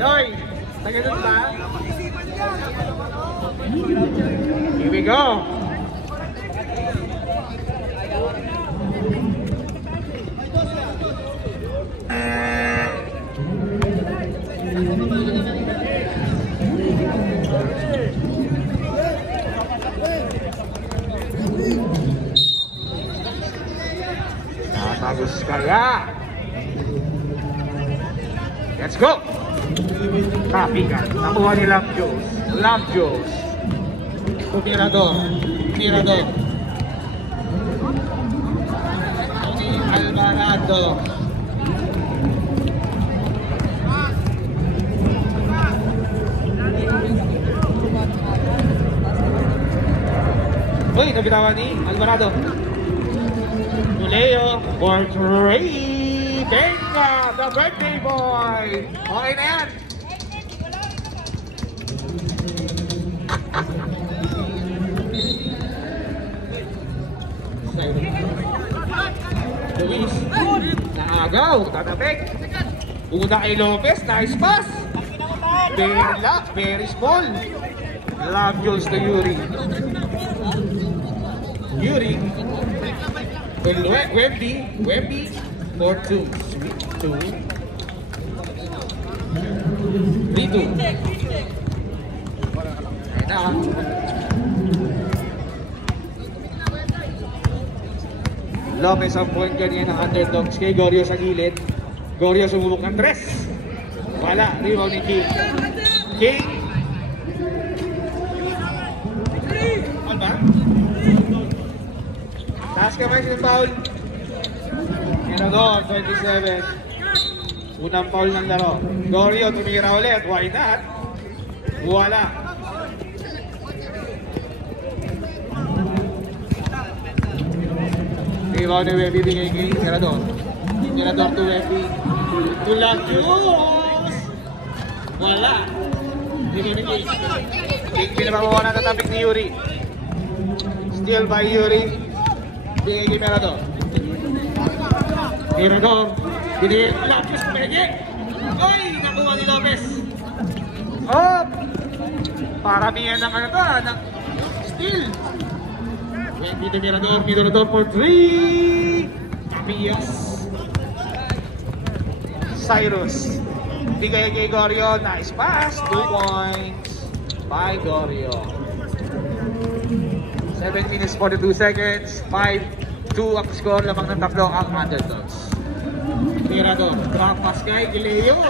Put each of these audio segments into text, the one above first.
Doy, taga-doon ba? Here we go. Bagus kaya. Let's go. Copy ka. Nakuha ni Lovejoes. Lovejoes. Mirador. Mirador. Tony Alvarado. Uy, nabitawan ni Alvarado. Leo for 3. Benga, the birthday boy. Okay na yan. Luis, naagaw, tatapik. Una kay Lopez, nice pass. Very lock, very small. Lovejoes to Yuri. Yuri. Wemby for 2. 2. 3-2. Ayan na. Lopez ang point kanina ng underdogs kay Gorio sa gilid. Gorio sumubok ng 3. Wala. Rebound ni King. King. Alba. Taas kamay silang foul. Mirador, 27. Unang foul ng laro. Gorio tumira ulit. Why not? Wala. Rebound ni Webby bigay kay Mirador. Mirador to Webby. To Lovejoes. Wala. Bigay ni King. King pinababawa na tatapik ni Yuri. Steal by Yuri. Bigay kay Mirador. Mirador. Binigay kay Lovejoes. Pwede. Oy! Nakuha ni Lopez. Oh! Paramihan ng ano to. Ng steal. Wendy to Mirador. Mirador for 3. Pias. Cyrus. Bigay kay Gorio. Nice pass. 2 points. By Gorio. 7 minutes 42 seconds. 5-2 ang score. Lamang ng tatlo ang underdogs. Mirador. Drop pass kay Leo.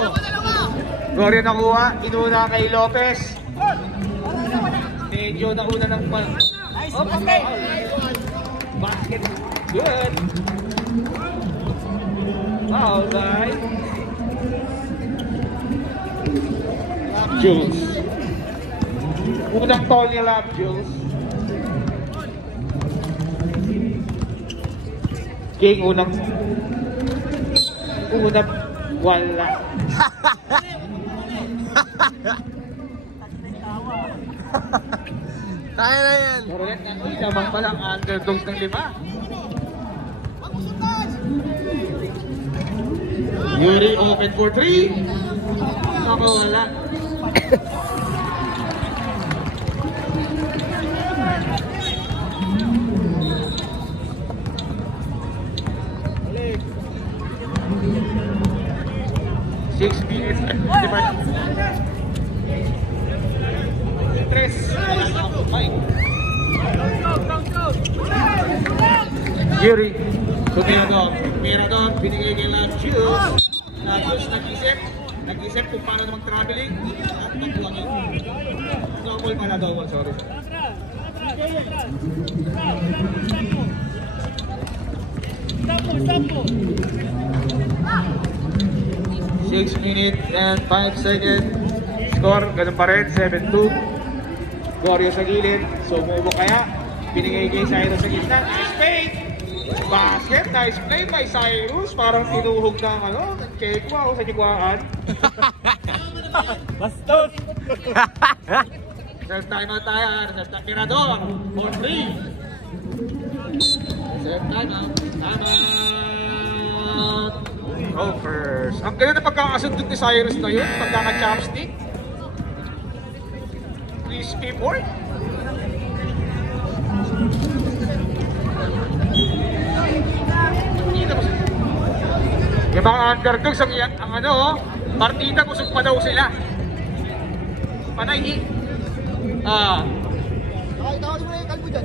Gorio nakuha. Inuna kay Lopez. Medyo nauna ng ball. Oh, okay. Basket. Good. Foul by Lovejoes. Unang foul ni Lovejoes. King unang wala. Kaya na yan. Correct na ito. Lamang palang underdogs ng 5. Yuri open for 3. Nakawala. Six minutes. Yuri to Mirador, binigay kay Lovejoes. Lovejoes nag-isip kung paano na mag-traveling at magbuwang yun. Double pala, double, sorry. Six minutes and 5 seconds. Score, ganun pa rin, 7-2. Gorio sa gilid, sumubo kaya. Binigay kay Cyrus sa gitna. Nice play! Basket, nice play by Cyrus. Parang tinuhog ng ano, ng kekwa o sa kikwaan. Bastos! Self time out tayo. Self time Mirador for 3. Self time out. Time out. Oh, first. Ang ganda na pagkakasundot ni Cyrus na yun. Pagkaka-chopstick. Crispy pork. Yung mga underdogs, ang ano, partida kusog pa daw sila. Panay, Tawag mo na yung kalbo dyan.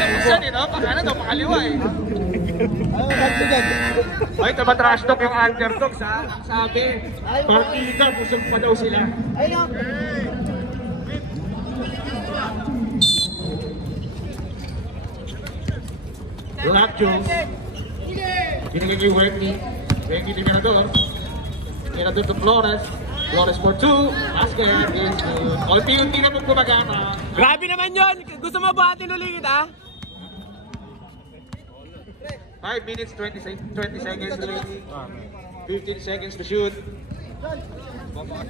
Napusan eh, no? Ano daw, pakaliwa eh. Kalbo dyan. Ay, taba trash talk yung underdogs ha. Ang sabi, partida kusog pa daw sila. Ayun na. Black Jones. Binigay kay Wendy. Wendy ni Mirador. Mirador to Flores. Flores for 2. Basket is good. Unti-unti na pong gumagana. Grabe naman yun! Gusto mo bahatin ulit kita? 5 minutes, 20 seconds to lead. 15 seconds to shoot.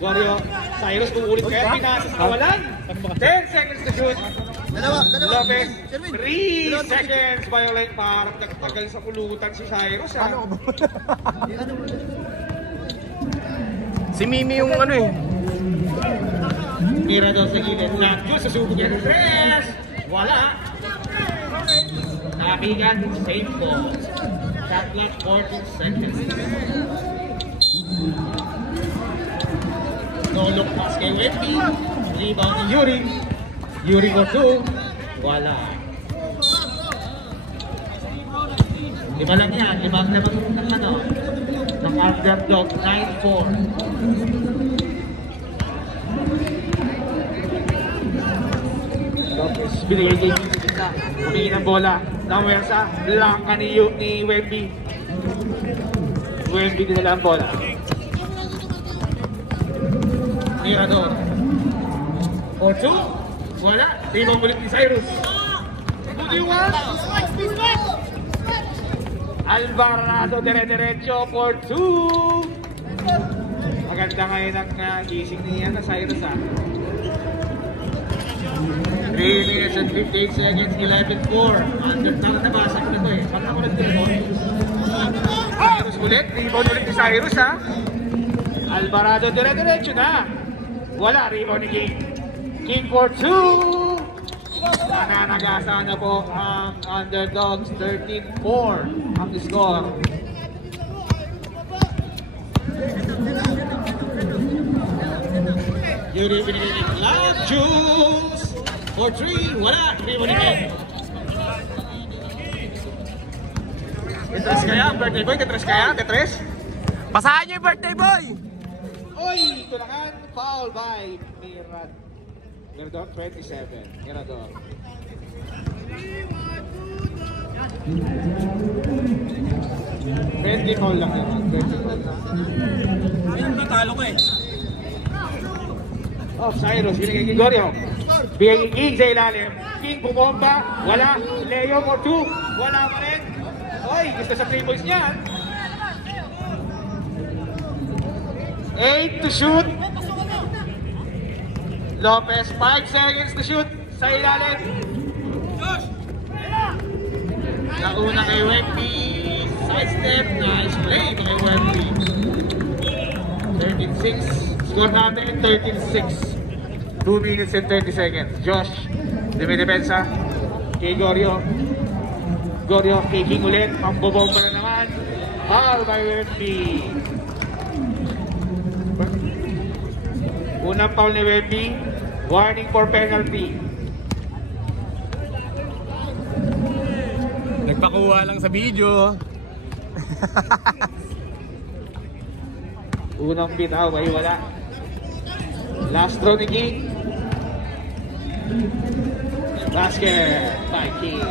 Wario, Cyrus kung ulit kaya pinasas kawalan. 10 seconds to shoot. Dalawa. Lopez, 3 seconds violate. Parang nagtagal sa kulutan si Cyrus ha. Si Mimi yung ano eh. Tira daw sa gilid. Nadyo sa subog niya ng 3. Wala. Nabigan, safe ball. Shot clock, 14 seconds. No look pass kay Wendy. Rebound ni Yuri. Yuri for 2. Wala. Lima lang yan. Lima ng ano. Ng underdog, 9-4. Lopez, binigay kay Isa. Humingi ng bola. Nawersa. Blanca ni Wendy. Wendy dinala ang bola. Mirador. For 2. Wala. Rebound ulit ni Cyrus. Who do you want? Alvarado dire-diretso for 2. Maganda ngayon ang gising niya na Cyrus ha. 3 minutes and 58 seconds, 11-4. Nabasa ko na ito eh. Ba't ako nag-rebound? Cyrus ulit. Rebound ulit ni Cyrus ha. Alvarado dire-diretso na. Wala. Rebound ni King. King for 2. Nananagasa na po ang underdogs. 13-4 ang score. Yuri binigay ni Black Jones for 3. Wala. Rebound ni King. Tetris kaya? Birthday boy? Tetris kaya? Tetris? Basahan niyo yung birthday boy! Oy! Kulangan. Foul by Mirador. Mirador 27. Mirador. Friendly foul lang naman. Friendly foul lang. Ayun, natalo ko eh. Oh, Cyrus. Binigay kay Gorio. Binigay kay King sa ilalim. King bumomba. Wala. Leo for 2. Wala pa rin. Oy! Gusto sa 3 points niyan. 8 to shoot. Lopez, 5 seconds to shoot sa ilalim. Nauna kay Wendy. Side step. Nice play kay Wendy. 13-6. Score natin 13-6. 2 minutes and 30 seconds. Josh, dumidepensa. Kay Gorio. Gorio, kicking ulit. Ang bobomba na naman. Foul by Wendy. Unang foul ni Wendy. Warning for penalty. Nagpakuha lang sa video. Unang bitaw ay wala. Last throw ni King. Basket by King.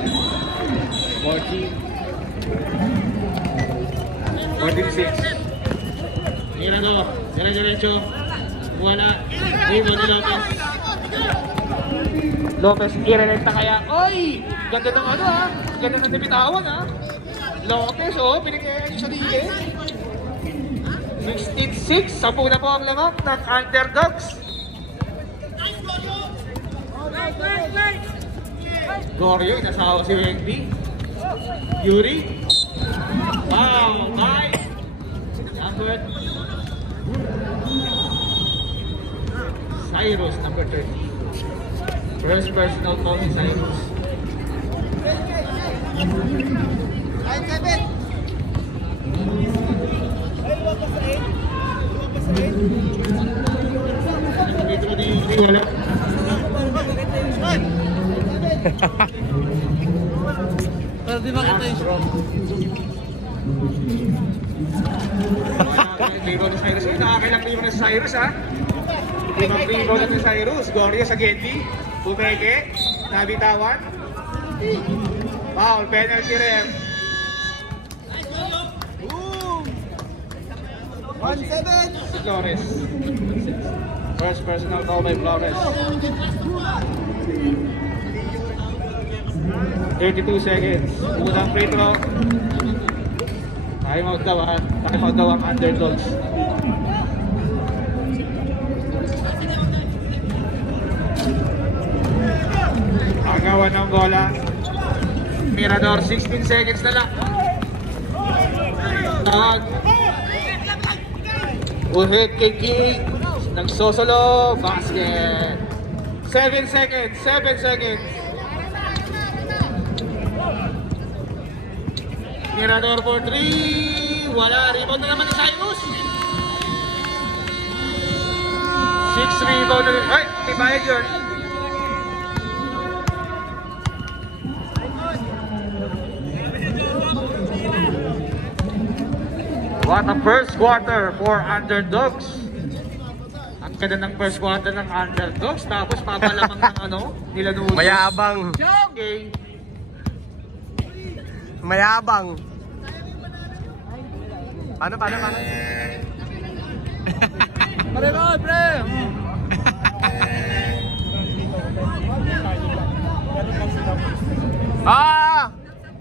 14-6. Mirador, dire-diretso. Wala. Rebound ni Lopez. Lopez, irelenta kaya. Oy! Ganda ng ano ha. Ganda ng nabitawan ha. Lopez oh, binigay niya sa sarili. 16-6. 10 na po ang lamang ng underdogs. Gorio, inasawa si Wendy. Yuri. Wow! Cyrus, number 30. First personal foul ni Cyrus. 9-7. Dito ni wala. Pero di makita yung strong. Rebound ni Cyrus. Nakakailang rebound ni Cyrus, ha? Rebound ni Cyrus. Goria sa Getty. Bumeke. Nabitawan. Foul. Penalty ref. 1-7. Flores. First personal foul by Flores. 32 seconds. Unang free throw. Time out daw ang underdogs. Agawan ng bola. Mirador, 16 seconds na lang. Tawag. Uhit kay King. Nagsosolo. Basket. 7 seconds. 7 seconds. Mirador for 3. Wala. Rebound na naman ni Cyrus. 6 rebound na rin. Ay! May bayad yun. What a first quarter for underdogs. Ang ganda ng first quarter ng underdogs. Tapos papalamang ng ano, nila Nudo. Mayabang. Okay. Mayabang. Paano? Pare mo, pre!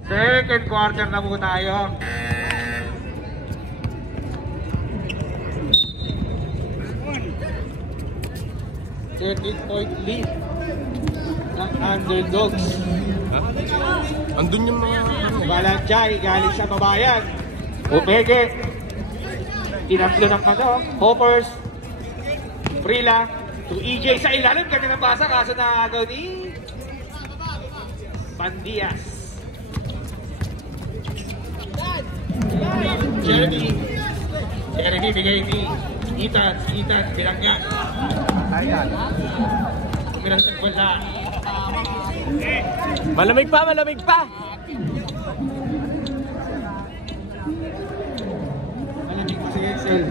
Second quarter na po tayo. .point lead ng underdogs. Andun yung mga... Balanjay galing sa Babayan. Upege. Tinatlo ng Hoppers. Frila. To EJ sa ilalim. Ganda ng basa kaso na agaw ni Pandias. Jeremy bigay ni Ethan bilanggan. Tumirang sa bola. Malamig pa! Malamig si Excel.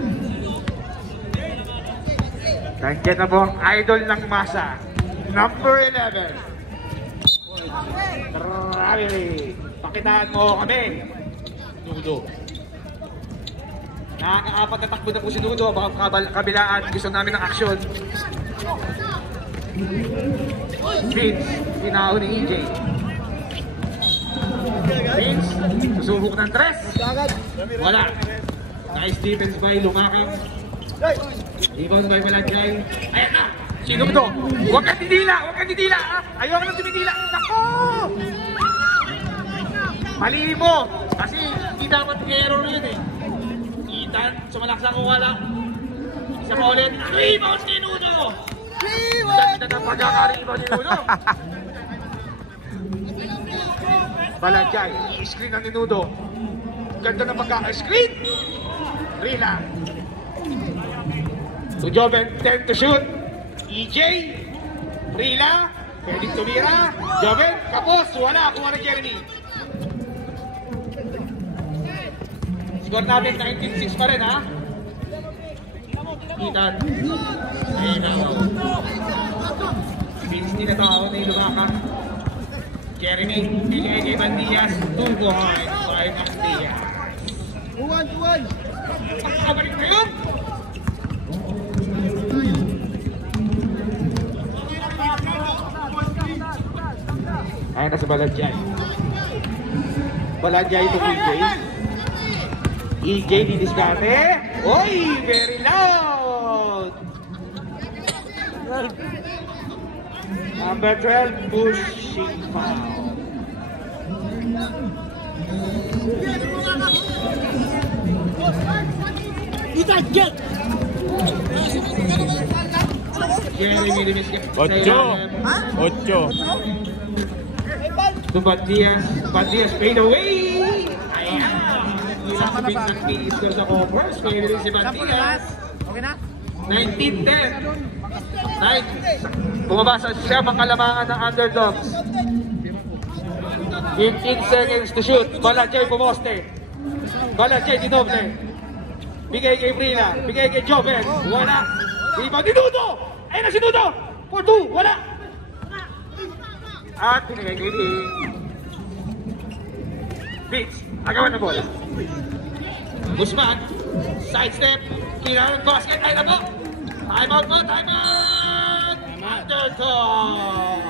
Nandiyan na po ang idol ng masa. Number 11. Grabe. Pakitaan mo kami. Nudo. Nakaka-apat na takbo na po si Nudo. Baka kabilaan. Gusto namin ng aksyon. Vince. Pinahon ni EJ. Vince. Susubok ng tres. Wala. Nice defense by Lumakang. Rebound by Balanjay. Ayan na. Sino to? Huwag kang didila. Ayaw ka nang tumidila. Nako! Mali mo. Kasi hindi dapat error yun eh. Ethan, sumalaksa kung wala. Isa pa ulit. Rebound ni Nudo! Ganda ng pagkaka-rebound ni Nudo. Balanjay, i-screen na ni Nudo. Ganda ng pagkaka-screen. Rila. To Joven, 10 to shoot. EJ. Rila. Pwedeng tumira. Joven, kapos. Wala. Kuha na Jeremy. Score namin 19-6 pa rin, ha? Ethan. Ayun na. Vince din na to. Ako na yung lumakang. Jeremy. Bigay kay Bandias. 2 behind. 5 ang Diaz. 2-1. Pagkabalik na yun. Ayun na sa Balanjay. Balanjay ito EJ. EJ didiskarte. Oy! Very loud! Number 12, pushing foul. Ethan, get! Jeremy Remiskip. 8. To Bandias. Bandias fade away. Ayan. Isang big nag-finish ko sa offers. Pwede rin si Bandias. Okay na? 19-10. Bumabasa siya pangkalamangan ng underdogs. 15 seconds to shoot. Balajay pumoste. Balajay dinoble. Bigay kay Frila. Bigay kay Joven. Wala. Rebound ni Dudo. Ayun na si Dudo. For 2. Wala. At binigay kay Vince. Agawan na bola. Guzman. Sidestep. Kailangan basket. Ay na po. Time out po. Time out. Underdog.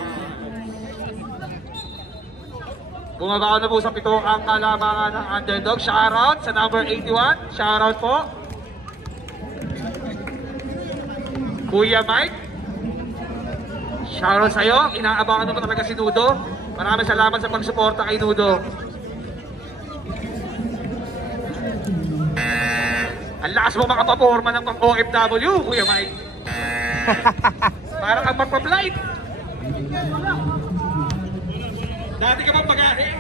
Bumaba na po sa 7 ang kalamangan ng underdog. Shoutout sa number 81. Shoutout po. Kuya Mike. Shoutout sa'yo. Inaabangan mo talaga si Nudo. Maraming salamat sa pagsuporta kay Nudo. Ang lakas mo makapaporma ng pang-OFW, Kuya Mike. Parang kang magpa-flight. Dati ka bang pag-ahe?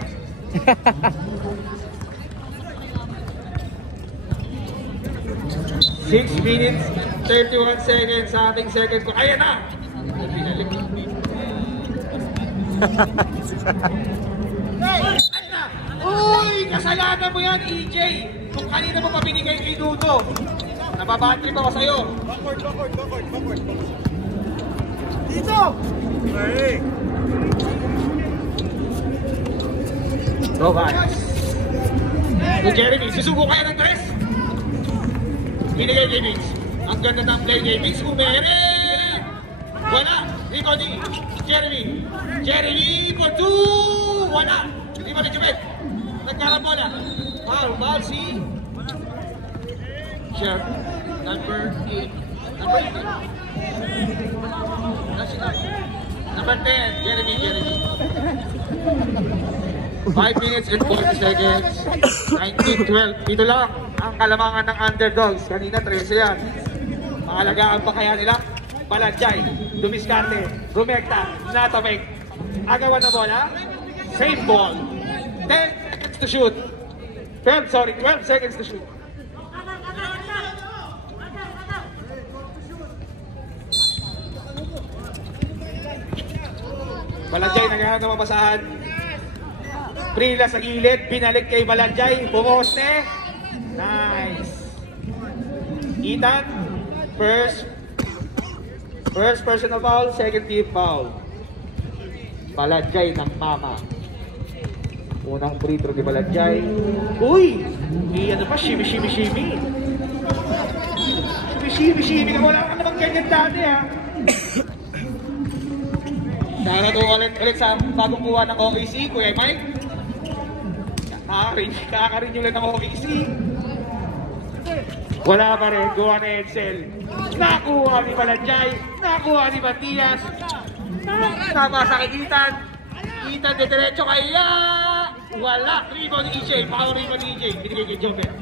Six minutes, 31 seconds sa ating second ko. Ayan na! Ayan na! Uy! Kasalanan mo yan, EJ! Kung kanina mo pa binigay kay Dudo. Nababatrip ako sa'yo. Backward. Dito! Okay. Rojas. Si Jeremy, susubo kaya ng tres. Binigay kay Vince. Ang ganda ng play kay Vince. Umere! Wala. Dito ni Jeremy. Jeremy for 2. Wala. Hindi pa rin Jubet. Nagkarambola. Foul si Chef. Number 8. Number 8. Number 10. Jeremy. 5 minutes and 40 seconds. 19-12. Dito lang ang kalamangan ng underdogs. Kanina 13 yan. Maalagaan pa kaya nila? Balajay, Dumiskarte, Rumekta, Natabek. Agawan na bola. Same ball. 10 seconds to shoot. 12 seconds to shoot. Balajay, naghahanap ang basahan. Frila sa gilid, binalik kay Balajay, bumoste. Nice. Ethan, first personal foul, second team foul. Balajay ng mama. Unang free throw ni Balajay. Uy! Ano pa? Shimmy. Shimmy ka. Wala ka namang ganyan dati ha. Sana to ulit sa bagong kuha ng OKC, Kuya Mike. Kakarin nyo lang ng OKC. Wala pa rin, gawa na Edsel. Nakuha ni Balajay, nakuha ni Matias. Tama sa kikitan. Kita de derecho kaya. Wala, rebound ni EJ, power rebound ni EJ. Binigay kay Joven.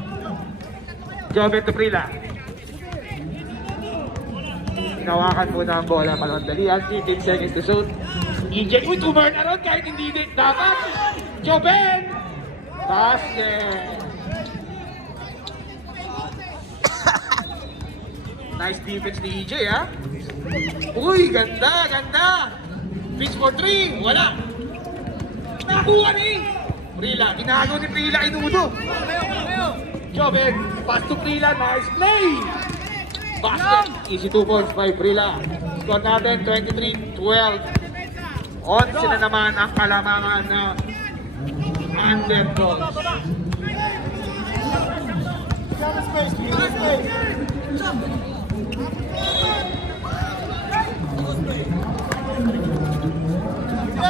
Joven to Frila. Hinawakan muna ang bola, palawandalian. 15 seconds to shoot. EJ, uy, turn around kahit hindi dapat. Joven! Basket! Nice defense ni EJ, ha? Uy, ganda! Pitch for 3, wala! Nakuha ni Frila, inago ni Frila kay Nudo. Joven, pass to Frila, nice play! Basket, easy 2 points by Frila. Score natin, 23-12. On sila naman ang kalamangan na underdogs.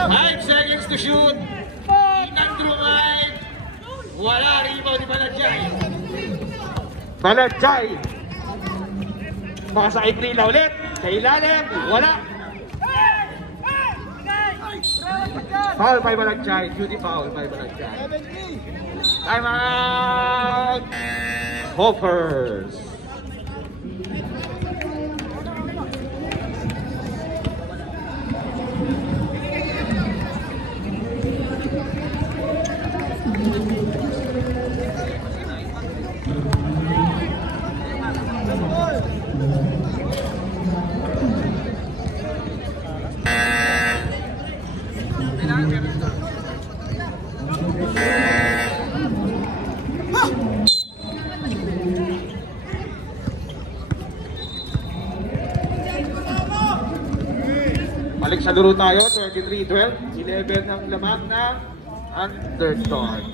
Five seconds to shoot. Inang right. Wala, rebound ni Balajay. Balajay. Makasakay Frila ulit. Sa ilalim, wala. Foul by Balajay. Duty foul by Balajay. Time out. Hoppers. Sa laro tayo, 23-12. 11 ng lamang ng underdogs.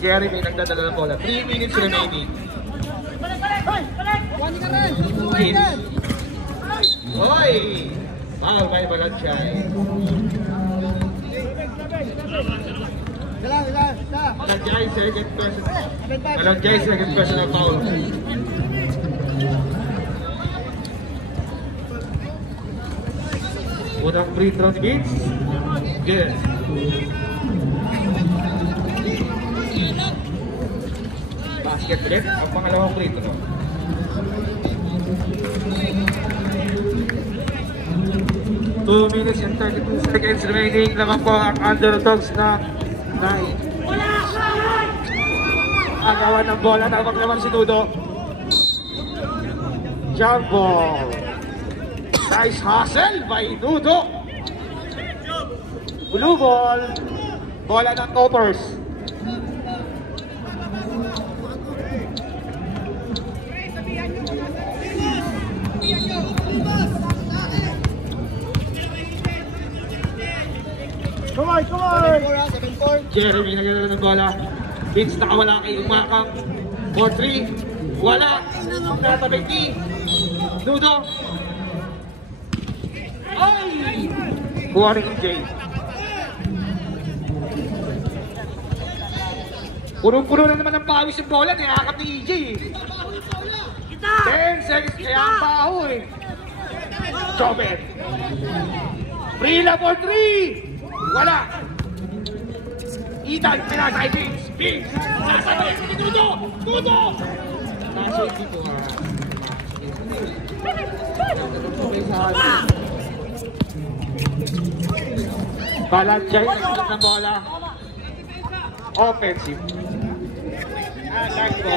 Jeremy nagdadala ng bola. 3 minutes remaining. Hoy! Foul by Balachay. Balachay, second personal. Balachay, second personal foul. Unang free throw ni Vince. Good. Basket ulit. Ang pangalawang free throw. Two minutes and 32 seconds remaining. Naman po ang underdogs na 9. Agawan ng bola. Tawag naman si Dudo. Jump ball. Nice hustle by Dudo. Blue ball. Bola ng Toppers. Come on! Jeremy nagdadala ng bola. Vince nakawala kay Umakang. 4-3. Wala. Pagkatabig ni Dudo. Ay! Kuha rin EJ. Puro-puro na naman ang pawis yung bola. Nihakap ni EJ. 10 seconds kaya ang baho eh. Chobet. Frila for 3. Wala. Ethan, pinasay Vince. Vince. Sasabay si Dudo. Dudo. Nasa dito ha. Balachay nagkalat ng bola. Offensive.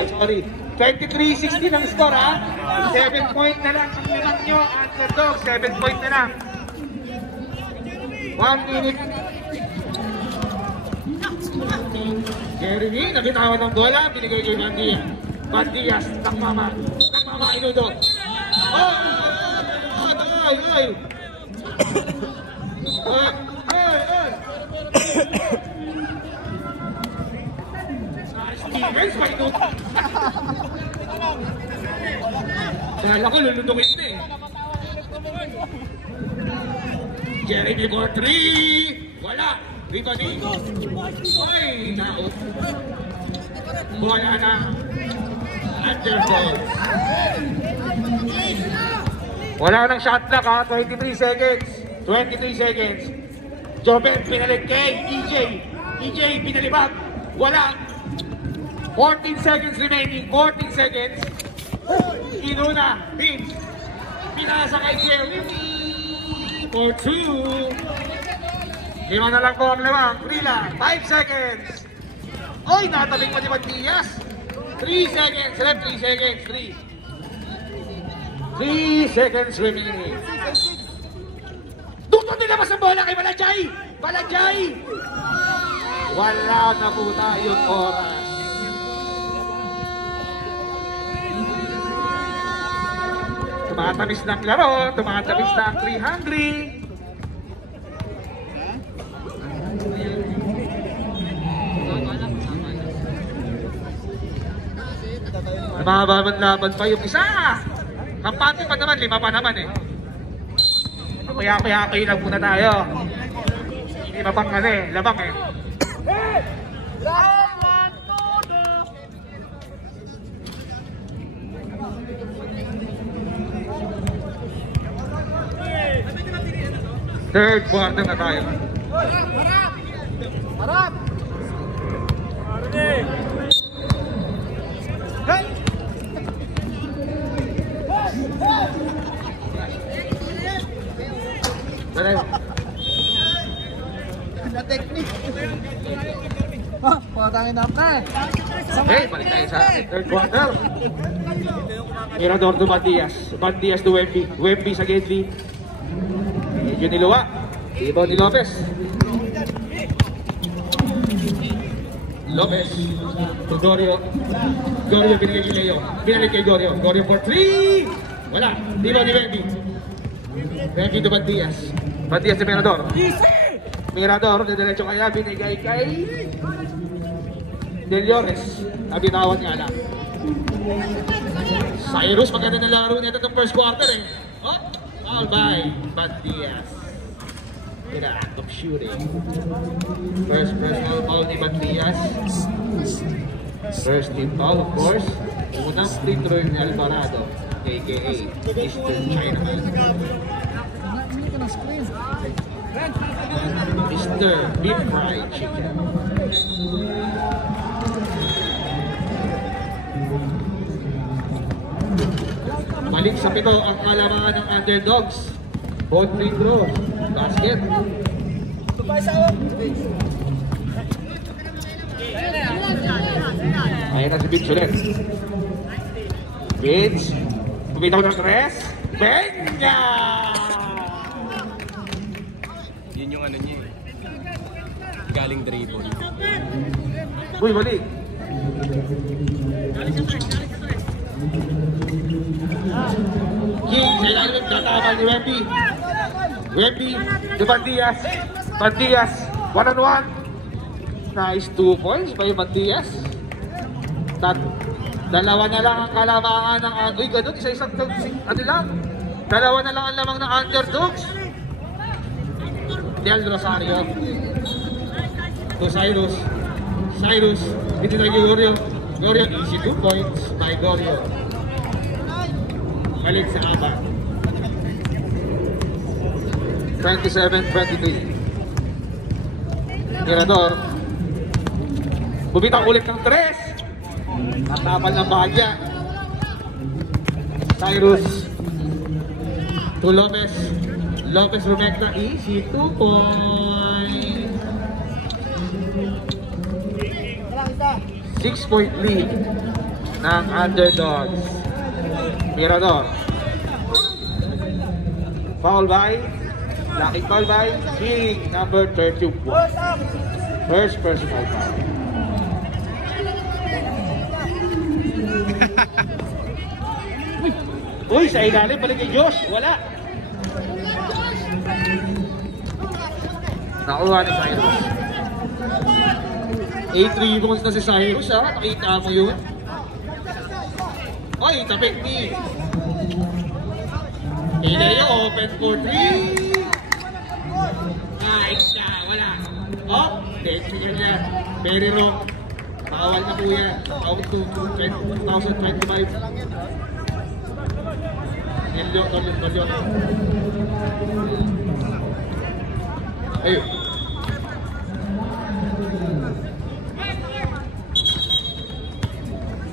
Sorry. 23-16 ang score ha. 7 point na lang ang limang nyo. Underdog, 7 point na lang. 1 minute. Jeremy, nabitawan ng bola. Binigay kay Bandias. Bandias, takmama. Takmama, Inudo. Oh! Ay! Ay! Stevens, may Inudo. Dahil ako, lulundukin na eh. Jeremy for 3. Wala. Rito ni. Ay, nao. Bola na. Underdogs. Wala nang shot clock ha. 23 seconds. 23 seconds. Jobert pinalit kay EJ. EJ pinalibag. Wala. 14 seconds remaining. 14 seconds. Inuna. Vince. Pinasa kay Jeremy. For 2. 5 na lang po ang lamang. Frila. 5 seconds. Oy, natabing pa ni Matias. 3 seconds. Left 3 seconds. 3 seconds remaining. Duto nilabas ang bola kay Balachay. Balachay. Wala na po tayong oras. Tumatamis na ang laro. Tumatamis na ang 300. Mababan-laban pa yung isa. Kampante pa naman, 5 pa naman eh. Kaya-kaya lang muna tayo. Hindi mapang ano eh, labang eh. Third quarter na tayo. Harap! Na technique. Patangin na pa eh. Okay, balik tayo sa third quarter. Mirador to Bandias. Bandias to Wemby. Wemby sa Gedli. Medyo niluwa. Ibaw ni Lopez. Lopez. To Gorio. Gorio binigay kay Leo. Binalik kay Gorio. Gorio for 3. Wala. Ibaw ni Wemby. Wemby to Bandias. Matias si Mirador. Mirador, diretso kaya, binigay kay Del Llores. Nabitawan nga lang. Cyrus, maganda na laro nito ng first quarter eh. Oh, all by Matias. In the act of shooting. First personal foul ni Matias. First team foul, of course. Unang free throw ni Alvarado, aka Mr. Chinaman. Mr. Deep Fried Chicken. Balik sa pito ang kalamangan ng underdogs. Both free throws. Basket. Ayan na si Vince ulit. Vince. Pumitaw ng tres. Benya! Yun yung ano niya eh. Galing dribble. Uy, balik. King, sa ilalim, tatama ni Wemby. Wemby, to Bandias. Bandias, one-on-one. Nice 2 points by Bandias. Dalawa na lang ang kalamangan ng... Uy, ganun, isa-isang... Ano lang? Dalawa na lang ang lamang ng underdogs. Del Rosario. To Cyrus. Cyrus, binigay kay Gorio. Gorio, easy 2 points by Gorio. Balik sa Aba. 27-23. Mirador. Bumitaw ulit ng tres. Natapal ng bahagya. Cyrus. To Lopez. Lopez Rumecta, easy 2 points. 6-point lead ng underdogs. Mirador. Foul by, lacking foul by King, number 31. First personal foul. Uy, sa ilalim, balik kay Josh. Wala. Nakuha ni Cyrus. 8 rebounds na si Cyrus, ha? Nakita mo yun? Ay, tapik ni Ileo, open for 3. Nice na, wala. Oh, technical yan. Very wrong. Bawal na po yan. Out to 2025. Nilyo. Ayun.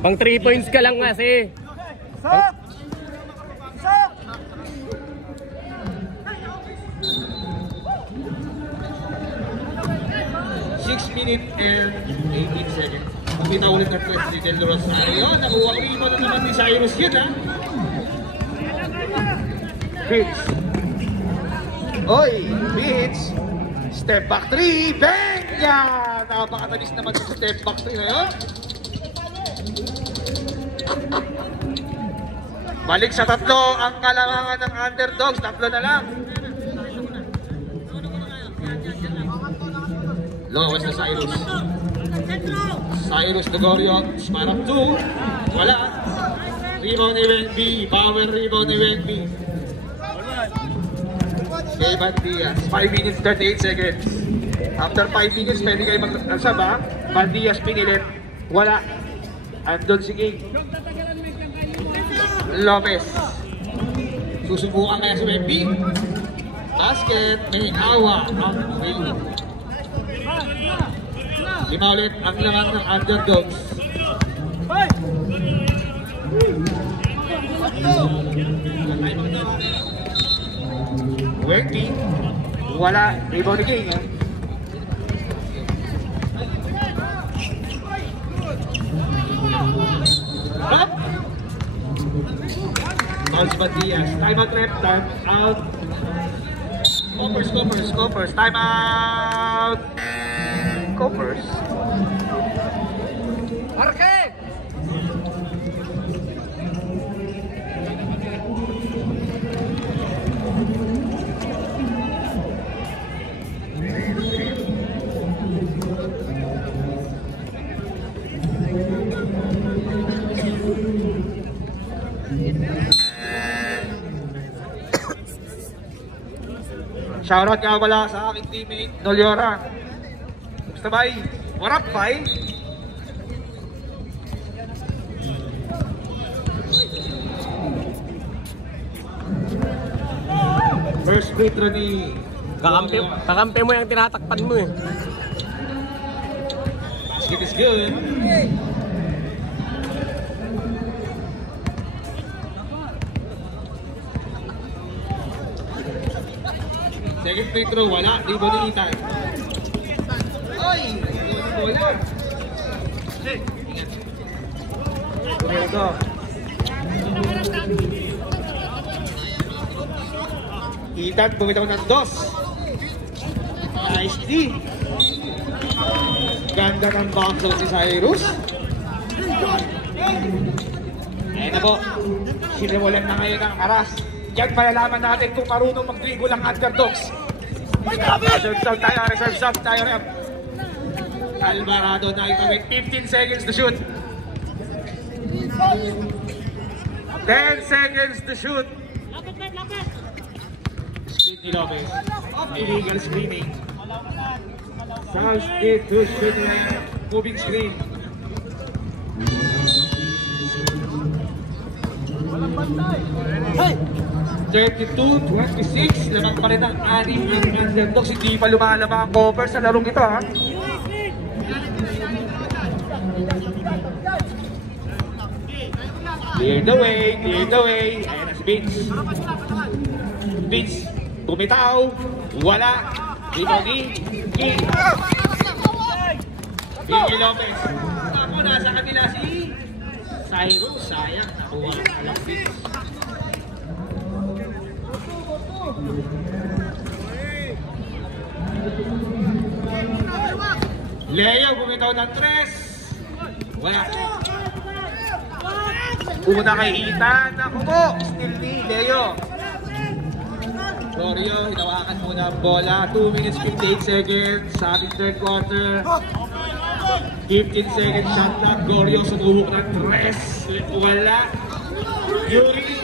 Pang 3 points ka lang kasi. Stop! Stop! Minutes and 18 seconds. Pumita ulit ng press ni Del Rosario. Nakuha ko rin mo na naman ni Cyrus yun, ha? Fitz. Oy, Fitz. Step back 3. Bang! Yan! Napakatalis naman sa step back 3 na yun. Balik sa tatlo ang kalamangan ng underdogs. Tatlo na lang. Lowes na Cyrus. Cyrus Gregorio. Smarap 2. Wala. Rebound ni Wemby. Power rebound ni Wemby. Kay Bandias. 5 minutes 38 seconds. After 5 minutes, pwede kayo mag-asab, ha? Bandias pinilit. Wala. Andun si King. Lopez. Susubukan kaya si Wemby. Basket. May awa. Ang win. 5 ulit ang laman ng underdogs. Wemby. Wala. Rebound ni King, ha? Up! Bounce Bandias. Time out rep. Time out. Scoppers. Time out. Scoppers. Arke! Shoutout nga pala sa aking teammate, Noliora. Gusto ba warap ba First free throw ni... Kakampi mo yung tinatakpan mo eh. Basket is good. Second free throw, wala. Rebound ni Ethan. Ay! Wala. Ito. Ethan, bumitaw ng dos. Nice D. Ganda ng box out si Cyrus. Ayun na po. Sinimulan na ngayon ang aras. Yan malalaman natin kung marunong mag-dribble ang underdogs. Reserve sound tayo, reserve sound tayo. Alvarado na ito with 15 seconds to shoot. 10 seconds to shoot. Screen ni Lopez. Illegal screening. Substitution. Moving screen. Hey! 32-26. Lamang pa rin ang anim ng underdogs. Hindi pa lumalabang ang cover sa larong ito, ha? Clear the way, clear the way. Ayan na si Vince. Vince, bumitaw. Wala. Ikaw ni King. Vicky Lopez. Ako, nasa kanila si Cyrus. Sayang, nakuha ka lang Vince. Leo, bumitaw ng 3. Wala. Una kay Ethan. Ako po, still ni Leo. Gorio, hinawakan muna ang bola. 2 minutes 58 seconds sa ating third quarter. 15 seconds shot clock. Gorio sumubok ng 3. Wala. Yuri.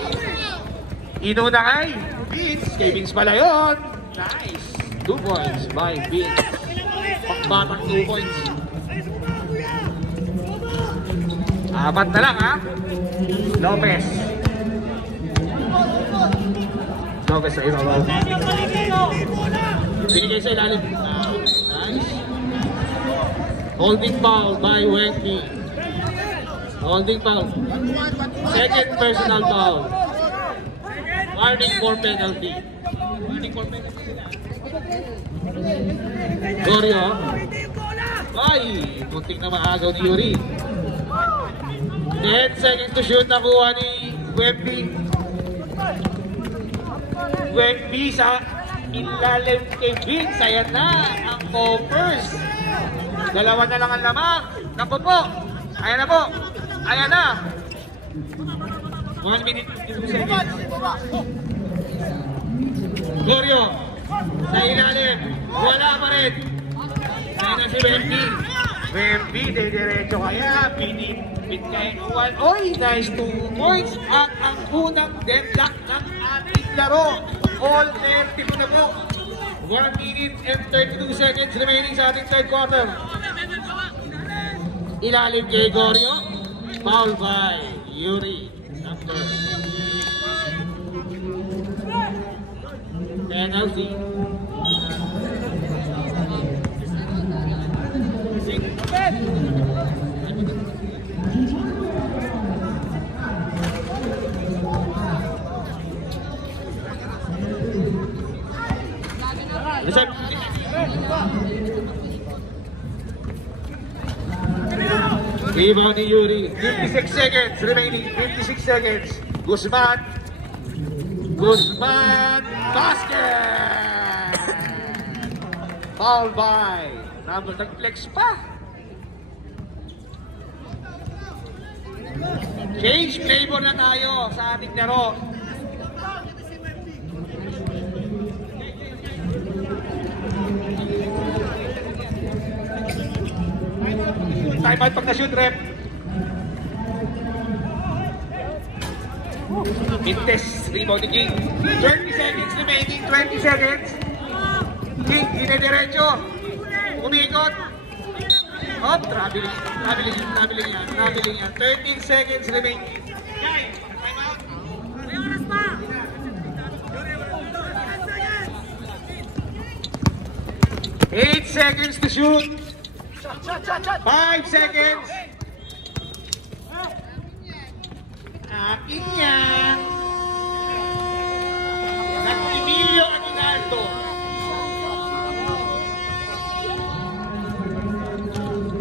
Inuna kay Vince. Kay Vince pala yun. Nice. 2 points by Vince. Pagbatang 2 points. Apat na lang, ha? Lopez. Lopez sa ibabaw. Binigay sa ilalim. Nice. Holding foul by Wendy. Holding foul. Second personal foul. Warning for penalty. Warning for penalty. Gorio. Ay! Muntik na maagaw ni Yuri. 10 seconds to shoot. Nakuha ni Wemby. Wemby sa ilalim kay Vince. Ayan na ang covers. Dalawa na lang ang lamang. Napo po. Ayan na po. Ayan na. 1 minute 52 seconds. Gorio. Sa ilalim. Wala pa rin. Ayan na si Wemby. Wemby, diretso kaya. Pinipit kay Juan. Oy, nice 2 points. At ang unang deadlock ng ating laro. All 30 na po. 1 minute and 32 seconds remaining sa ating third quarter. Ilalim kay Gorio. Foul by Yuri. Number. Penalty. Reserve. Rebound ni Yuri. 56 seconds remaining. 56 seconds. Guzman. Guzman. Basket! Foul by. Nag-flex pa. Change flavor na tayo sa ating laro. Time out pag na-shoot, rep. Mintes, rebound ni King. 20 seconds remaining, 20 seconds. King, dinediretso. Umikot. Hop, traveling yan. 13 seconds remaining. Guys, time out. 8 seconds to shoot. 5 seconds. Akin yan. Emilio Aguinaldo.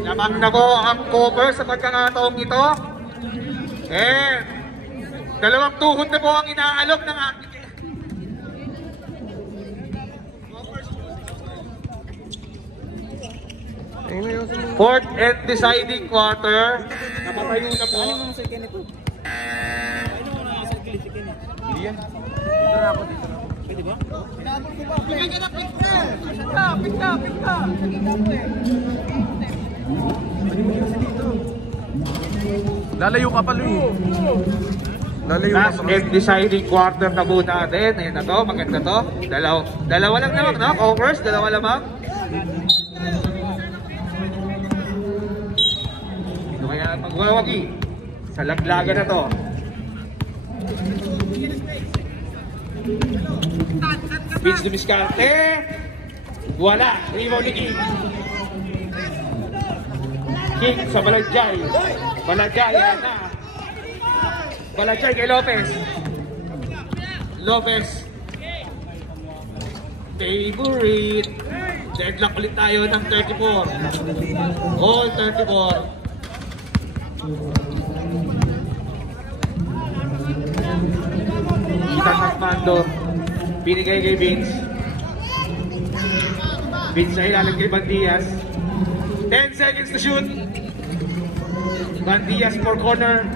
Lamang na po ang cover sa pagkakataong ito. Dalawang tuhod na po ang inaalok ng aking. Fourth and deciding quarter. Napatayo na po. Hindi yan. Pwede ba? Bigyan ka na pinta! Lalayo ka pa, Louie. Lalayo ka Last and deciding quarter na po natin. Ayan na to, maganda to. Dalawa lang naman, no? Overs, dalawa lamang. Ito kaya magwawagi. Sa laglaga na to. Vince Dumiscarte. Wala. Rebound ni King. King sa Balanjay. Balanjay, yan na. Balanjay kay Lopez. Lopez. Favorite. Deadlock ulit tayo ng 34. All 34. Ethan Armando. Binigay kay Vince. Vince ay ilalim kay Bandias. 10 seconds to shoot. Bandias for corner.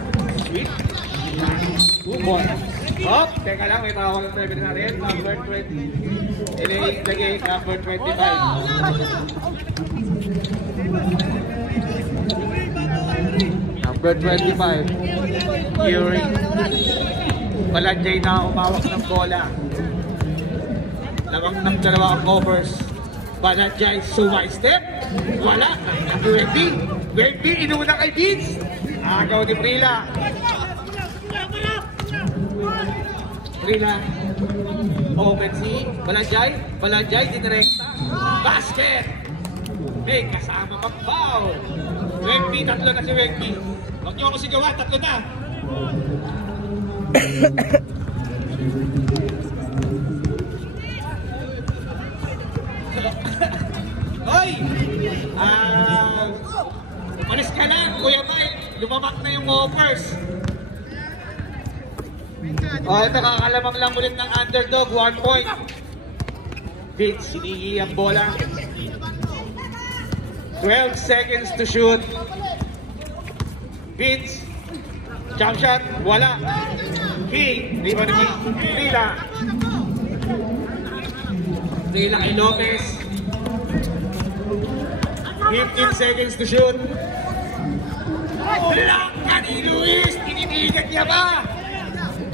Sweet. 2 points. Oh, teka lang, may tawag ng trivia natin. Number 20. Ilagay number 25. Number 25. Yuri. Balanjay na umawak ng bola. Lamang ng dalawang covers. Balanjay, sumay step. Wala. Wendy, inuna kay Vince. Agaw ni Brila. Brila. Open si Balanjay, dinirekta. Basket. May kasama pang foul. Wendy, tatlo na si Wendy. Huwag niyo ako sigawan, tatlo na. Hoy! Manis ka lang, Kuya Mike. Lumamak na yung offers. Ito kakalamang lang ulit ng underdog. 1 point. Vince, sinigi ang bola. 12 seconds to shoot. Vince, jump shot, wala. King, di ba naman? Brila kay Lopez. 15 seconds to shoot. Block ka ni Luis, tinibigat niya ba?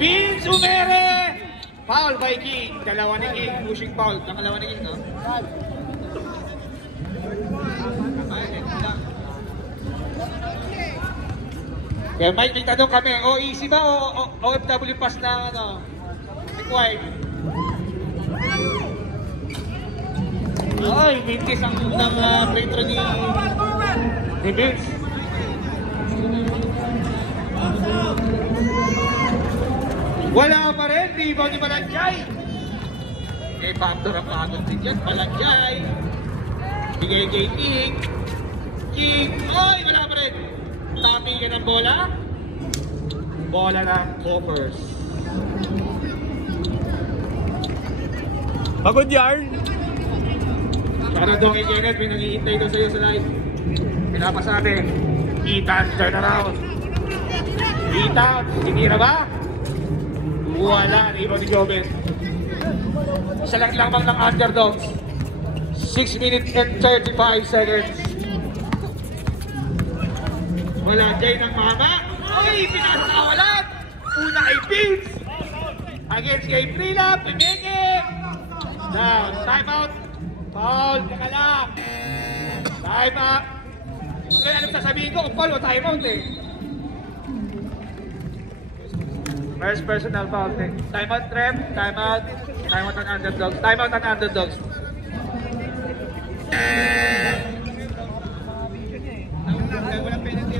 Vince Umere! Foul by King. Dalawa ni King, pushing foul. Dalawa ni King, no? Kaya Mike, may tanong kami, OEC ba o OFW pass na ano, required? Ay, mintis ang free throw ni Vince. Wala pa rin, rebound ni Balanjay. Factor ang pagod din yan, Balanjay. Bigay kay King. Ay, wala pa rin. Tapi ka ng bola. Bola ng Coppers. Pagod yarn. Para doon kay Kenneth, may nag-iintay doon sa'yo sa live. Pinapasabi, Ethan, turn around. Ethan, sinira ba? Wala, rebound ni Joven. Isa lang lamang ng underdogs. 6 minutes and 35 seconds. Wala, Jay ng mama. Ay, pinasakawalan. Una kay Vince. Against kay Prila, Pimeke. Down, time out. Foul, teka lang. Time out. Kaya anong sasabihin ko kung foul o time out eh. First personal foul eh. Time out, Trem. Time out. Time out on underdogs. Time out on underdogs. Walang penalty.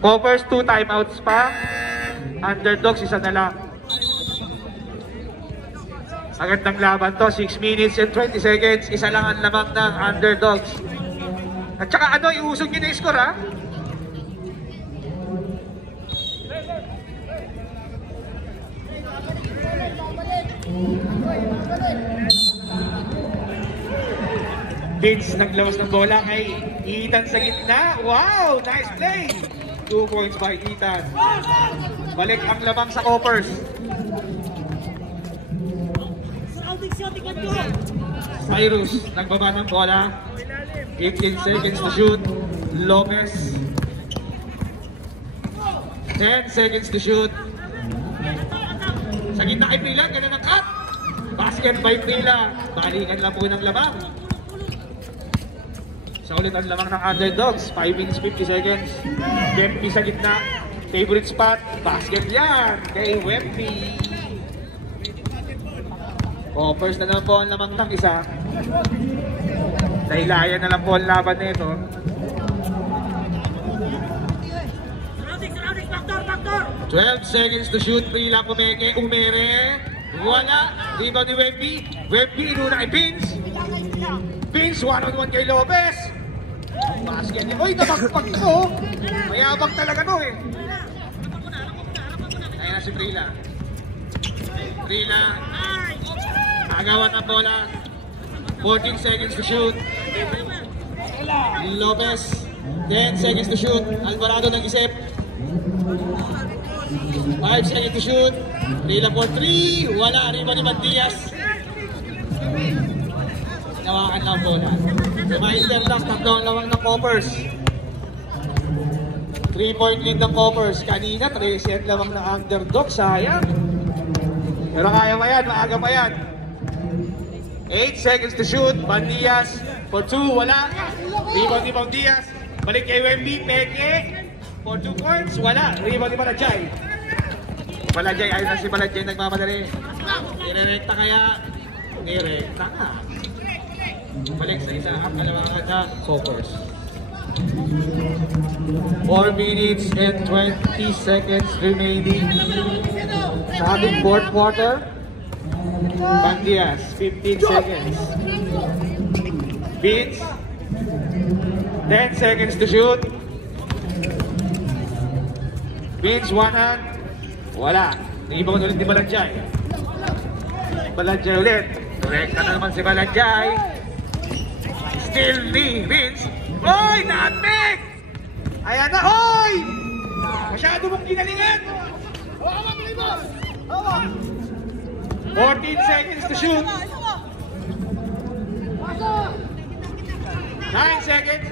Covers 2 timeouts pa. Underdogs isa na lang. Magandang laban to. 6 minutes and 20 seconds. Isa lang ang lamang ng underdogs. At saka ano, iusog nyo na yung score ha. Vince naglawas ng bola kay Ethan sa gitna. Wow! Nice play! 2 points by Ethan. Balik ang lamang sa Coppers. Cyrus nagbaba ng bola. 18 seconds to shoot. Lopez. 10 seconds to shoot. Sa gitna kay Prila, ganda ng cut. Basket by Prila. Balikan lang po ng lamang. Sa ulit ang lamang ng underdogs. 5 minutes 50 seconds. Wemby sa gitna. Favorite spot. Basket yan kay Wemby. Coppers na naman po ang lamang ng isa. Dahil na lang po ang laban nito. 12 seconds to shoot. Prila Pumeke. Umere. Wala. Rebound ni Wemby. Wemby inuna kay Vince. Vince 1-on-1 kay Lopez. Basket niya. Uy, napagpag ko. Mayabang talaga no eh. Ayan na si Prila. Prila. Agawan ang bola. 14 seconds to shoot. Lopez. 10 seconds to shoot. Alvarado nag-isip. 5 seconds to shoot. Prila for 3. Wala. Rebound ni Matias. Nawakan lang bola. Reminder lang, tatlo lamang ng Coppers. 3-point lead ng Coppers. Kanina, 13 lamang ng underdog. Sayang. Pero kaya pa yan, maaga pa yan. 8 seconds to shoot. Bandias for 2, wala. Rebound ni Bandias. Balik kay Wemby, Peke. For 2 points, wala. Rebound ni Balajay. Balajay, ayun na si Balajay nagmamadali. Nirerekta kaya? Nirerekta ka. Balik sa isa ang kalawangan ng Coppers. 4 minutes and 20 seconds remaining sa ating fourth quarter. Bandias, 15 seconds. Vince, 10 seconds to shoot. Vince, one hand. Wala. Rebound ulit ni Balajay. Balajay ulit. Direkta na naman si Balajay. Still ni Vince. Oy! Nutmeg! Ayan na! Oy! Masyado mong ginalingan! 14 seconds to shoot. 9 seconds.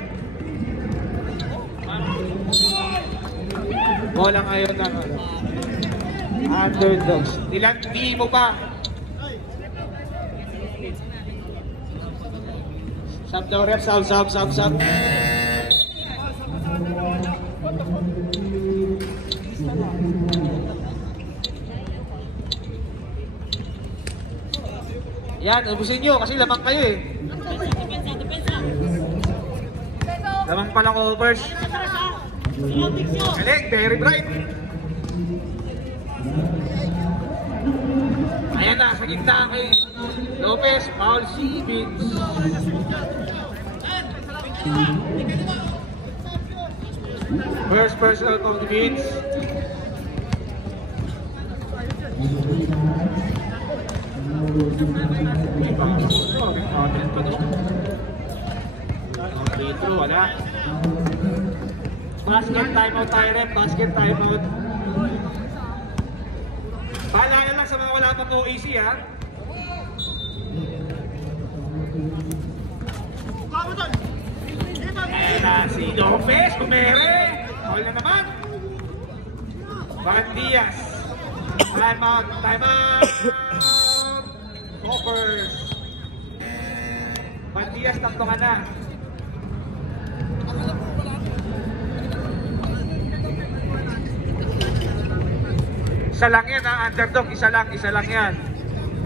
Bola ngayon ng underdogs. Nilanti mo pa. Sub daw ref, sub. Yan, ubusin nyo kasi lamang kayo eh. Lamang pala Coppers. Galing, very bright. Ayan na, sa gitna kay Lopez, foul si Vince. First personal foul to Vince. Dito, wala. Basket timeout tayo rin, basket timeout. Paalala lang sa mga ng OAC ha. Ayan na si Lopez, kumere. All na naman. Bandias. Time out. Hoppers. Bandias, takto ka na. Isa lang yan ha, underdog. Isa lang yan.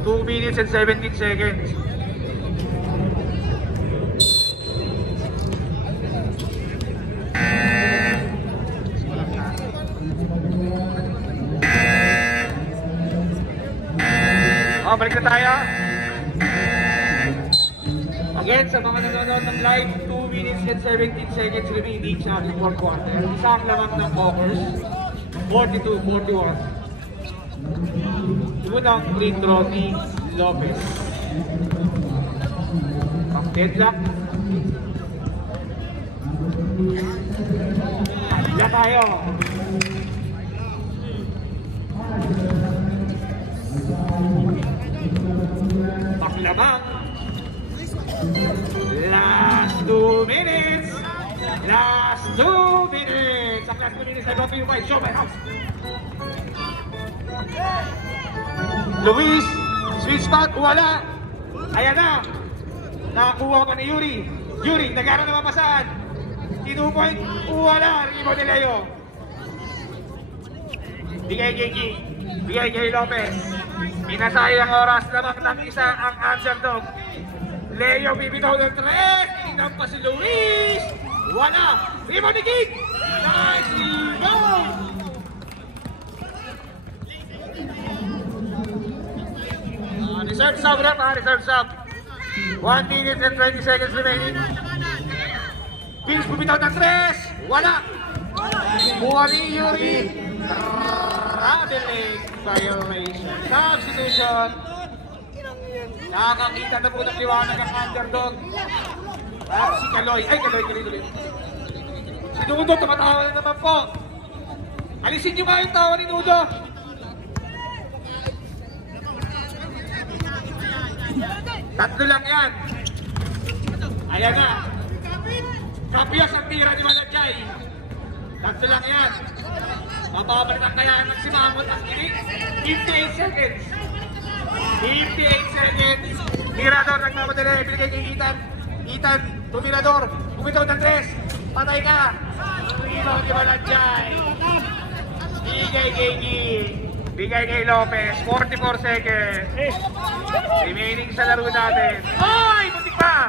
2 minutes and 17 seconds. Balik na tayo. Again, sa mga nanonood ng live, 2 minutes and 17 seconds remaining sa ating 4th quarter. Isang lamang ng Hoppers, 42-41. Unang free throw ni Lopez. Ang deadlock. Hila tayo. Paklamang. Last 2 minutes. Last 2 minutes. Ang last 2 minutes ay brought to you by Show My House. Luis, sweet spot, wala. Ayan na. Nakakuha pa ni Yuri. Yuri, nagkaroon na mapasaan. 2 point, wala. Rico De Leo. Bigay kay Lopez. Pinasayang oras lamang ng isa ang underdog. Leo bibitaw ng 3. Tingnan pa si Luis. Wala. Rebound ni King. Nice rebound. Reserve sub rep ha. Reserve sub. 1 minute and 20 seconds remaining. Kings bibitaw ng 3. Wala. Buha ni Yuri. Traveling violation. Substitution. Nakakakita na po ng liwanag ang underdog. Si Kaloy. Ay, Kaloy. Si Nudo, tumatawa na naman po. Alisin nyo nga yung tawa ni Nudo. Tatlo lang yan. Ayan na. Kapios ang tira ni Malajay. Tatlo lang yan. Mababalik ang kayaan ng simamot ang kinig. 58 seconds. 58 seconds. Mirador nagmamadali. Binigay kay Ethan. Ethan, tumirador. Bumitaw ng 3. Patay ka. Rebound ni Malajay. Bigay kay Lopez. 44 seconds. Remaining sa laro natin. Oy! Butik pa!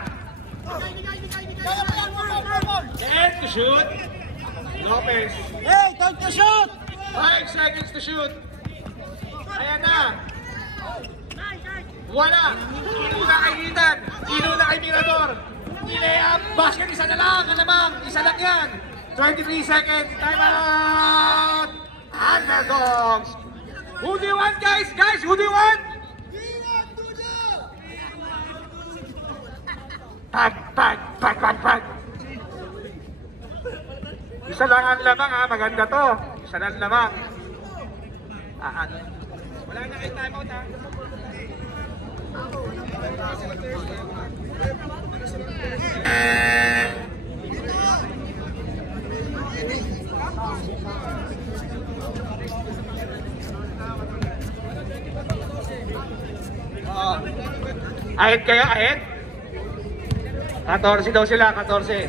And to shoot. Lopez. Hey, time to shoot! 5 seconds to shoot. Ayan na. Wala. Inuna kay Ethan. Inuna kay Mirador. Ilayap. Basket, isa na lang. Alamang. Isa lang yan. 23 seconds. Time out. Underdogs. Who do you want, guys? Guys, who do you want? Pag. Isa lang ang lamang ha, maganda to. Isa lang lamang. Wala na kayo time out ha. Ahit kayo, ahit? 14 daw sila, 14.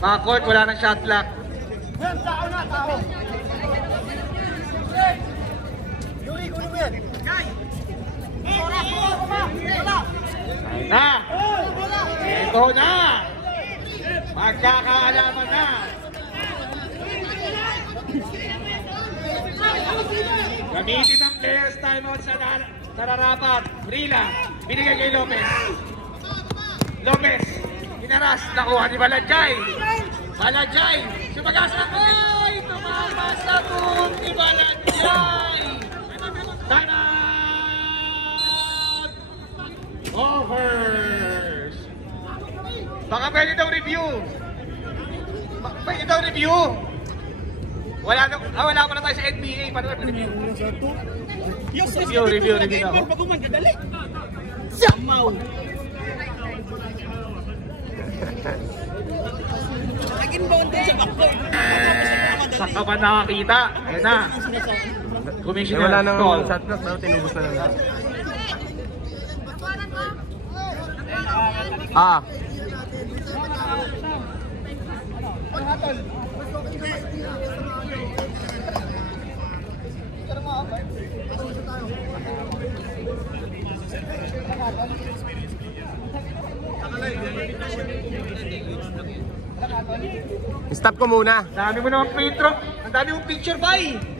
Backcourt, wala nang shot clock. Tao. Yuri, kunin mo yan. Ayun na. Ito na. Magkakaalaman na. Gamitin ng players timeout sa nararapat. Brila, binigay kay Lopez. Lopez, inaras, nakuha ni Malajay. Malajay, sumagasa. Ay, tumama sa tuhod ni Malajay. Timeout! Overs. Baka pwede daw review. Pwede daw review. Wala pa na tayo sa NBA. Paano ba review? Review na ako. Pag umagadali. Samaw. Naging bonding sa backcourt. Saan ka ba nakakita? Ayan na. Commissioner Wala nang call. shot clock daw, tinubos na lang. Ah. Stop ko muna. Dami mo naman free throw. Ang dami mong picture, bye.